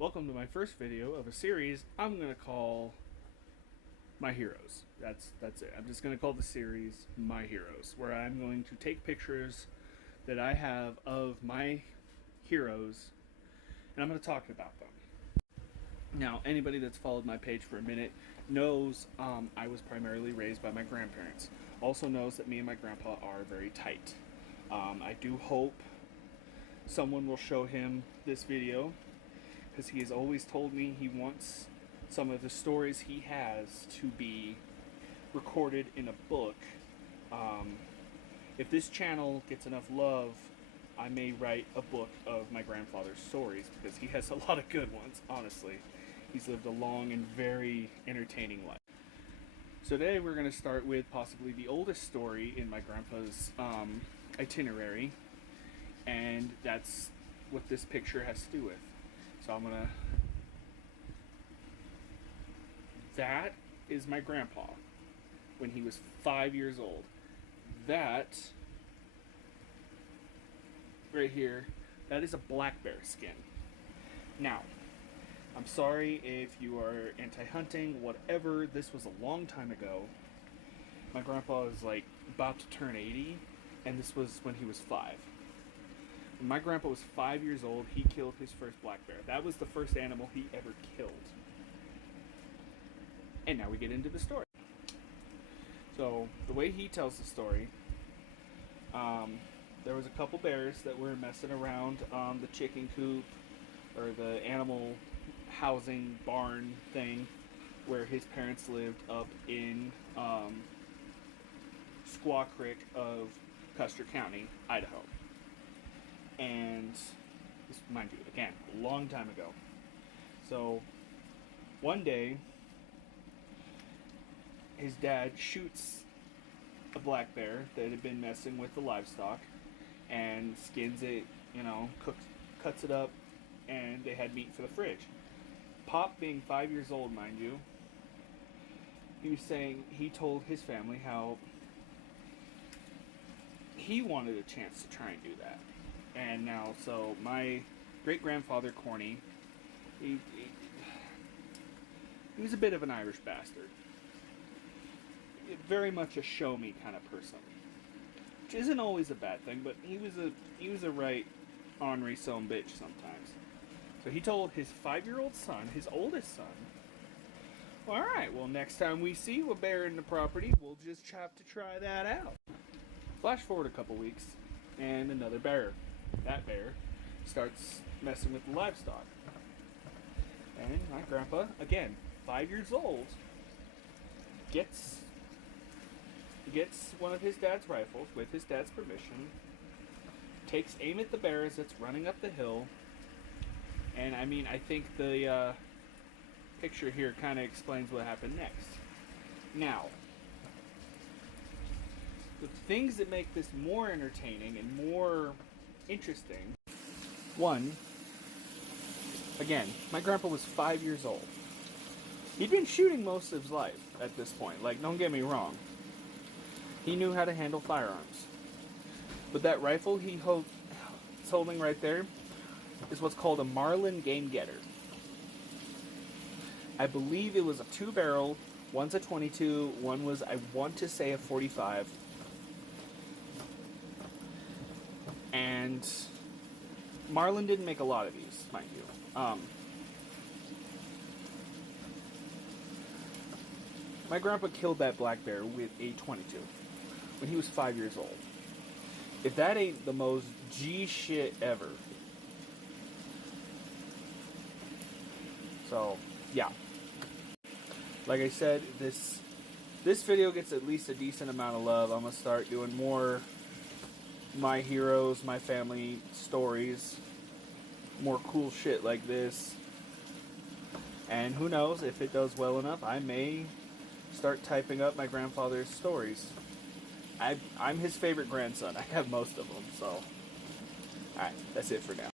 Welcome to my first video of a series I'm going to call My Heroes. That's it. I'm just going to call the series My Heroes, where I'm going to take pictures that I have of my heroes and I'm going to talk about them. Now, anybody that's followed my page for a minute knows I was primarily raised by my grandparents. Also knows that me and my grandpa are very tight. I do hope someone will show him this video, because he has always told me he wants some of the stories he has to be recorded in a book. If this channel gets enough love, I may write a book of my grandfather's stories, because he has a lot of good ones, honestly. He's lived a long and very entertaining life. So today we're going to start with possibly the oldest story in my grandpa's itinerary, and that's what this picture has to do with. So I'm gonna... That is my grandpa when he was 5 years old. That right here, that is a black bear skin. Now, I'm sorry if you are anti-hunting, whatever, this was a long time ago. My grandpa was like about to turn 80, and this was when he was 5. When my grandpa was 5 years old, he killed his first black bear. That was the first animal he ever killed. And now we get into the story. So, the way he tells the story, there was a couple bears that were messing around the chicken coop, or the animal housing barn thing, where his parents lived up in Squaw Creek of Custer County, Idaho. And this, mind you, again, a long time ago. So one day, his dad shoots a black bear that had been messing with the livestock and skins it, cuts it up, and they had meat for the fridge. Pop, being 5 years old, mind you, he told his family how he wanted a chance to try and do that. And now, so my great-grandfather, Corny, he was a bit of an Irish bastard. Very much a show-me kind of person. Which isn't always a bad thing, but he was a right ornery son bitch sometimes. So he told his 5-year-old son, his oldest son, alright, well, next time we see a bear in the property, we'll just have to try that out. Flash forward a couple weeks, and another bear. That bear starts messing with the livestock. And my grandpa, again, 5 years old, gets one of his dad's rifles, with his dad's permission, takes aim at the bear as it's running up the hill, and I think the picture here kind of explains what happened next. Now, the things that make this more entertaining and more interesting. One, again, my grandpa was 5 years old. He'd been shooting most of his life at this point. Like, don't get me wrong. He knew how to handle firearms. But that rifle he's holding right there is what's called a Marlin Game Getter. I believe it was a 2-barrel. One's a 22. One was, I want to say, a 45. And Marlin didn't make a lot of these, mind you. My grandpa killed that black bear with a 22 when he was 5 years old. If that ain't the most G shit ever. So, yeah. Like I said, this video gets at least a decent amount of love. I'm going to start doing more my heroes, my family stories, more cool shit like this. And who knows, if it does well enough, I may start typing up my grandfather's stories. I'm his favorite grandson. I have most of them, so. Alright, that's it for now.